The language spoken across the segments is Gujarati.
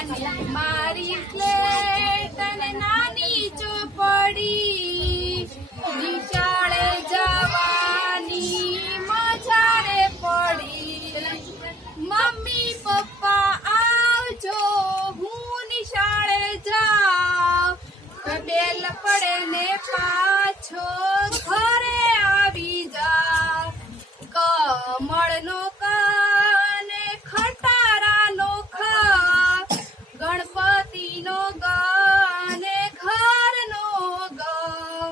મારી સ્લેટ અને નાની ચોપડી નિશાળે જવાની મજા રે પડી મમ્મી પપ્પા આવજો હું નિશાળે જાઉં બેલ પડે ને પાછો ઘરે આવી જાઉં કમળનો કાને ખટારાનો ખા ગણપતિનો ગાને ઘરનો ગા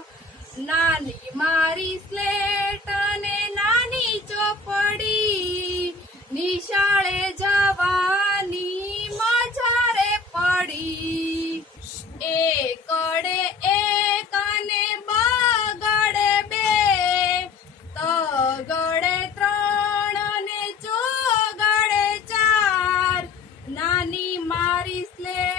નાની મારી સ્લેટ અને નાની ચોપડી નિશાળે જવાની મજા રે પડી એકડે એક અને બગડે બે તગડે ત્રણ અને ચોગડે ચાર નાની મારી સ્લેટ